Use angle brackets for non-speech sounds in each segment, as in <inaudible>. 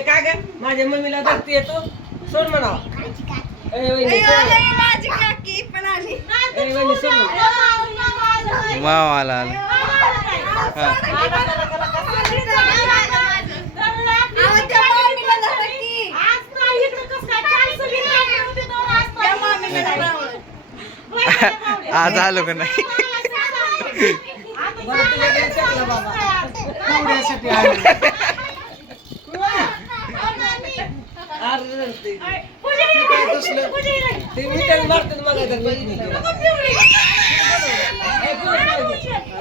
काय हा ग? माझ्या मम्मीला धरती येतो. सोड म्हणा आली. मावाला आला हा. आज आलो का नाही बरं तुझ्याकडे चकलं बाबा एवढ्यासाठी आले अरे रडते. काय तसलं ते मिठाने मारतात मग आता बहिणी. ए, पुढे,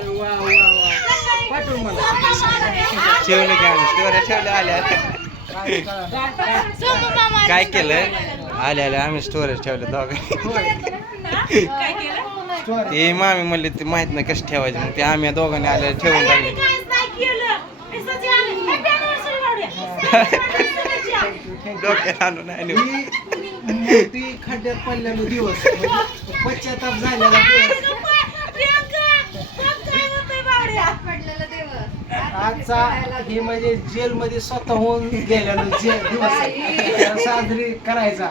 वा वा पाठवून मला ठेवलं की? आम्ही स्टोऱ्या ठेवल्या आल्या काय. काय केलं आल्या आल्या आम्ही स्टोरेज ठेवलं दोघं. काय केलं. ते मामी म्हणले ते माहीत नाही कसं ठेवायचं. मग ते आम्ही दोघांनी आल्या ठेवून टाकले. नाही. डोक्यात आणून आणि ही मोठी खड्ड्यात पडलेला दिवस. पश्चाताप झालेला दिवस. आजचा हे म्हणजे जेलमध्ये स्वतःहून गेलेला जे दिवस. साजरी करायचा.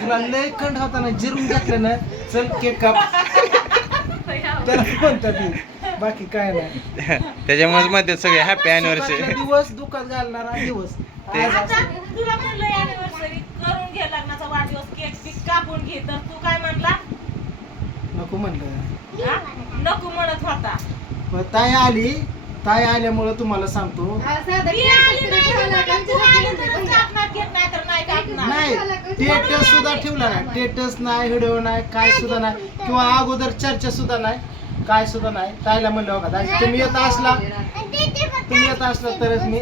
तुला लय खंड होता ना जिरून घेतलं ना. चल केक काप. त्याला म्हणतात. बाकी काय नाही. <laughs> त्याच्यामुळे मध्ये सगळे हॅपी सुखातला अॅनिव्हर्सरी दिवस दुःखात घालणारा दिवस. ते- आज आता असं. तुला म्हणलं अॅनिव्हर्सरी करून घे लग्नाचा वाढदिवस केक बिक कापून घे. तर तू काय म्हणला? नको म्हणलं. हा? नको म्हणत होता. मग ताई आली. ताई आल्यामुळं तुम्हाला सांगतो. आली नाही म्हणलं, तू आली तरच कापणार केक नाही तर नाही कापणार. नाही टेटस सुद्धा ठेवला नाही. टेटस नाही व्हिडिओ नाही काय सुद्धा नाही. किंवा अगोदर चर्चा सुद्धा नाही. काय सुद्धा नाही. ताईला म्हणलं बघा दाजी तुम्ही येत असला तुम्ही येत असला तरच मी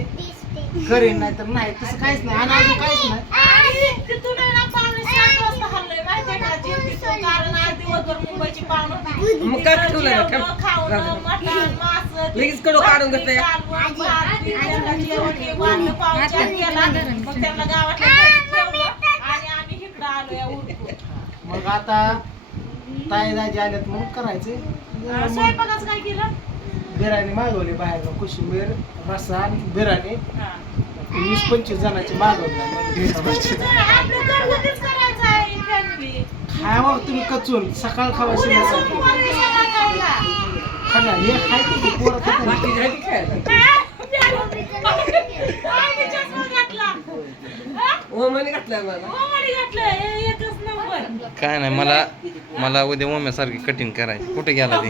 करेन नाही तर नाही. तसं काहीच नाही. आणि अजून काहीच नाही. आणि ते तू नाही ना पावणे सात वाजता हल्लंय माहितीये का? जेवतीचं कारण आज दिवसभर मुंबईची पाहुणं होती. मग काय तिथं ना? जेवणं, खावणं, मटण, मासं, लगेच कडू काढून हे. मग. मग आता ताई दाजी आल्यात म्हणून करायचे. अं, स्वयंपाकाचं काय केलं बिर्याणी मागवली बाहेर कोशिंबीर रस्सा आणि बिर्याणी हा. वीस पंचवीस जणांची मागवली आपलं घरगुतीच करायचं आहे family. खावा तुम्ही कचून सकाळ खावा उद्या संध्याकाळ सोमवार खायला. हे खायचं की पोरं खातात. खेळायला. घातला. हा? म्हणे घातलाय मला ओवाळी घातलं. हे नंबर. काय नाही मला मला उद्या मम्मीसारखी कटिंग करायची. कुठे गेला ते.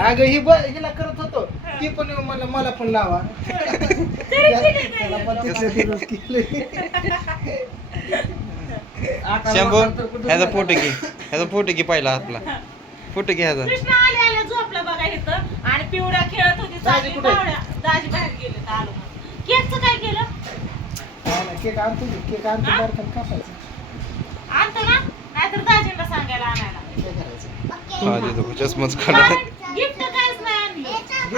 अगं ही ब हिला करत होतो. ती पण मला मला पण लावा. त्याला पण तिसऱ्या दिवस केले आता शंभू लोकांना तर कुठं ह्याचा जायचं? फोटो घे. ह्याचा फोटो घे पहिला आपला. फोटो घे ह्याचा. कृष्णा आले आले झोपला बघा इथं. आणि पिवळ्या खेळत होती दाजी कुठे? दाजी बाहेर गेले तर आलो म्हणून. केकचं काय केलं हा ना, केक आणतो की, केक आणतो हा? बारकाईने कापायचं आणतो ना. नाहीतर दाजींना सांगायला आणायला. काय करायचं? हा देतो चष्माच काढून गिफ्ट काहीच नाही आणलं.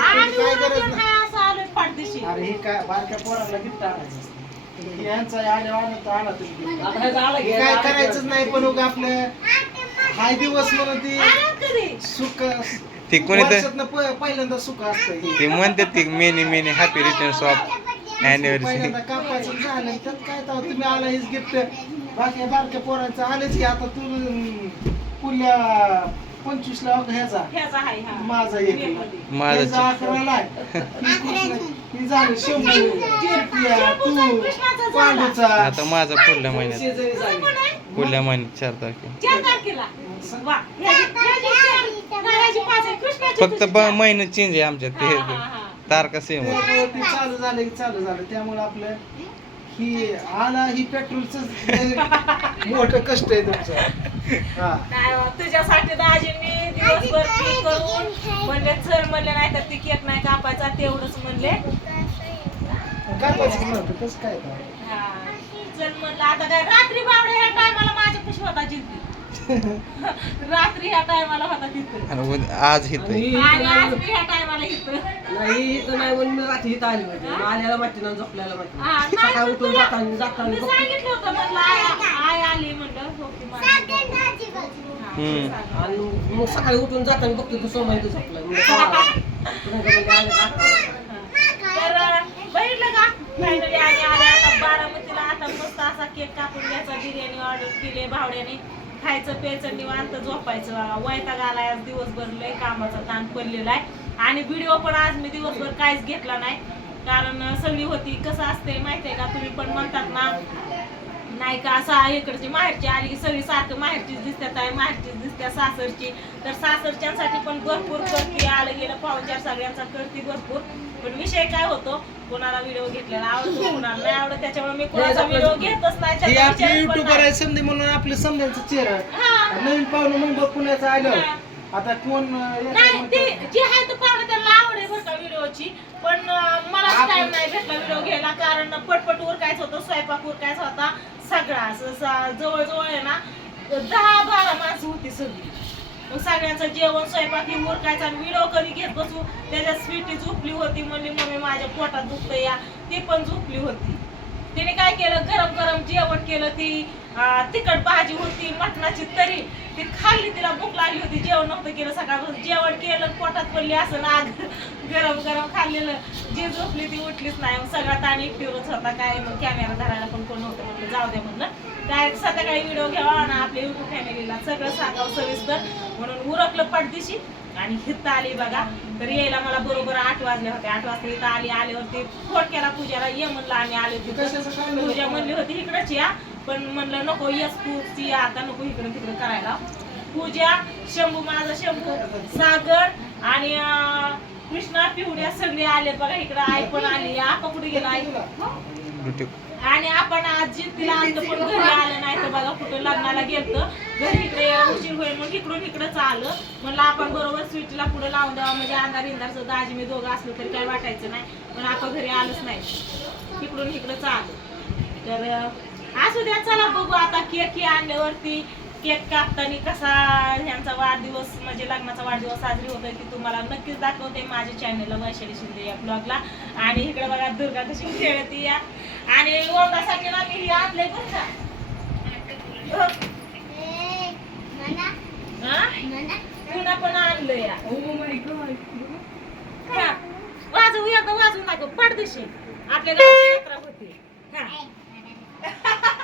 आम्ही काय गरज नाही. काय असं आलोय पाठदिशी. अरे हे काय बारक्या पोराला गिफ्ट आणायचं? असतं. हे यांचं आल्या आणत तर आणा तुम्ही. gift. आता आला घे, काय आला करायचंच नाही पण उगा आपलं. हाय दिवस म्हणून ती आणा कधी? सुख ते कोणी तर वर्षातनं प- पहिल्यांदा सुख असतं हे. ते म्हणतात ते many many happy returns of कापायचं झालं त्यात काय तर तुम्ही आला हेच गिफ्ट बाकी बारक्या पोरांचं आलेच की आता तू पुढल्या पंचवीस ला ह्याचा. ह्याचा हाय हा. माझा एक. माझा ह्याचा अकराला आहे. ही कृष्ण- ही झाली शंभू शिट्या तू पांडूचा आता माझा पुढल्या महिन्यात. शेजारी झाली. पुढल्या महिन्यात चार तारखेला. चार तारखेला. वा ह्याची- ह्याची चार- नाही, ह्याची पाच आहे. कृष्णाची फक्त तुझी ब चार. महिना चेंज आहे आमच्यात हा, हा, ते हा. तारखा सेम त्यामुळे ते चालू झालं की चालू झालं. त्यामुळे आपलं ही आला ही पेट्रोलच मोठं कष्ट आहे तुमचं. हा. नाही तुझ्यासाठी दाजींनी दिवसभर ती करून म्हणले चल म्हणले नाही तर ती केक नाही कापायचा तेवढंच म्हणले. काय पाहिजे नव्हतं कसं काय तर? हा. चल म्हणलं आता काय रात्री बावड्या ह्या टायमाला माझ्या पिशवी होता जिद्दी रात्री ह्या टायमाला होता तिथं. आणि उद्या- आज आणि इथं आणि नाही आज मी ह्या टायमाला इथं नाही इथं नाही म्हणून मी रात्री इथं आली म्हणजे आल्याला माहिती ना झोपल्याला माहिती हा, नाही, सकाळी उठून तुला- जाताना जाताना बघतो. सांगितलं होतं म्हणलं आय आय आली म्हणलं हम्म. आणि मग सकाळी उठून जाताना बघतो तू सोमा इथं? तर बघितलं का फायनली आम्ही आले आता बारामतीला आता मस्त असा केक कापून घ्यायचा बिर्याणी ऑर्डर केली भावड्याने. खायचं प्यायचं निवांत झोपायचं. बघा. वैताग आलाय आज दिवसभर लय कामाचा ताण पडलेला आहे. आणि व्हिडिओ पण आज मी दिवसभर काहीच घेतला नाही. कारण सगळी होती कसं असते माहितीये का? तुम्ही पण म्हणतात ना नाही का? असं इकडची माहेरची आली की सगळी सारखं माहेरचीच दिसतात आहे माहेरचीच दिसत्या सासरची. तर सासरच्यांसाठी पण भरपूर करते आलं गेलं पाहुणचार सगळ्यांचा करते भरपूर. पण विषय काय होतो? कोणाला व्हिडिओ घेतलेला आवडतो कोणाला नाही आवडत त्याच्यामुळे मी कोणाचा व्हिडिओ घेतच नाही हे त्याचा आपले विचार पण युट्यूबर नाही. आहे समजे म्हणून आपले समजायचं चेहरा. हा. नवीन पाहुणं मग बघ पुण्याचं आलं. आता कोण अं, येतं नाही म्हणतं, ते जे आहे ते पाहुणे त्यांना आवड आहे बरं का व्हिडिओची पण मला टाइम नाही भेटला व्हिडिओ घ्यायला कारण पटपट उरकायचं होतं स्वयंपाक उरकायचा होता सगळा. असं जवळजवळ आहे ना दहा बारा माणसं होती सगळी. मग सगळ्यांचं जेवण स्वयंपाक हे उरकायचा आणि व्हिडिओ कधी घेत बसू त्याच्यात स्वीटी झोपली होती म्हणली मम्मी माझ्या पोटात दुखतं या. ती पण झोपली होती. तिने काय केलं? गरम गरम जेवण केलं ती. तिखट भाजी होती मटणाची तरी. ती खाल्ली तिला भूक लागली होती जेवण नव्हतं केलं. सकाळपासून जेवण केलं पोटात पडली असं ना <laughs> गरम गरम खाल्लेलं. जी झोपली ती उठलीच नाही. मग सगळा ताण एकटीवरच होता. काय मग कॅमेरा धरायला पण कोण नव्हतं म्हटलं जाऊ दे म्हणलं. काय संध्याकाळी व्हिडिओ घ्यावा ना आपल्या युट्यूब फॅमिलीला सगळं सांगावं सविस्तर. म्हणून उरकलं पडदिशी आणि हित आली बघा. तर यायला मला बरोबर आठ वाजले होते. आठ वाजता इथं आली आल्यावरती फोन केला पूजाला ये म्हणलं आम्ही आले होते. पूजा म्हणली होती इकडंच या. पण म्हणलं नको यस तूच या. आता नको इकडं तिकडं करायला. पूजा शंभू माझा शंभू सागर आणि कृष्णा पिवड्या सगळे आले बघा. इकडं आई पण आली. आपा कुठे गेला आई आणि आपण आज तिला आलतं पण घरी आलं नाही तर बघा कुठं लग्नाला गेलत. घरी इकडे उशीर होईल म्हणून इकडून इकडंच आलं. म्हणलं आपण बरोबर स्वीटला पुढे लावून द्यावा. म्हणजे अंधार इंधार सुद्धा आजी मी दोघं असलो तरी काही वाटायचं नाही. पण आपण घरी आलंच नाही. इकडून इकडंच आलं. तर असू द्या चला बघू आता केक हे आणल्यावरती केक कापताना कसा ह्यांचा वाढदिवस म्हणजे लग्नाचा वाढदिवस साजरी होतोय ती तुम्हाला नक्कीच दाखवते माझ्या चॅनलला वैशाली शिंदे या ब्लॉगला आणि इकडे बघा दुर्गा कशी खेळती या. आणि ओमरासाठी ना मी हे आणलंय बरं का? पुन्हा पण आणलं या. हा. वाजवू एकदा वाजवू नका. पडदेशी. आपल्या गावाची यात्रा होती. हा.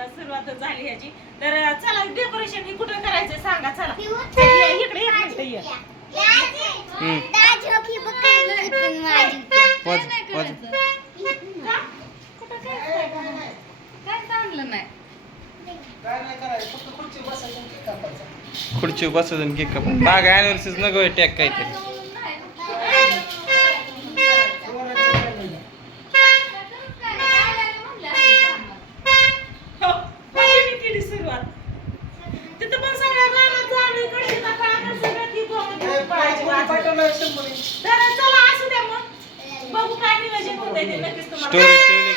लागला सुरुवात झाली ह्याची. तर चला डेकोरेशन हे कुठं करायचंय सांगा चला. ये, इकडे एक मिनिट ये. हम्म. वाज वाज का? कुठं करायचंय? काय नाही. करायचं फक्त खुर्ची बसायची आणि केक कापायचा. खुर्ची केक कापून माग अॅनिव्हर्सीच नको टॅग काहीतरी पोरांचं काय नाही. हो, म्हणजे मी केली सुरुवात तिथं पण सगळ्या रानात झाडं, कडीचा पाला, सगळं ती गोमूत्र हे पळायची पाठवून वाजत. पाठवलं शंभर इंच. तर चला असू द्या मग. बघू काय नियोजन आहे ते नक्कीच तुम्हाला.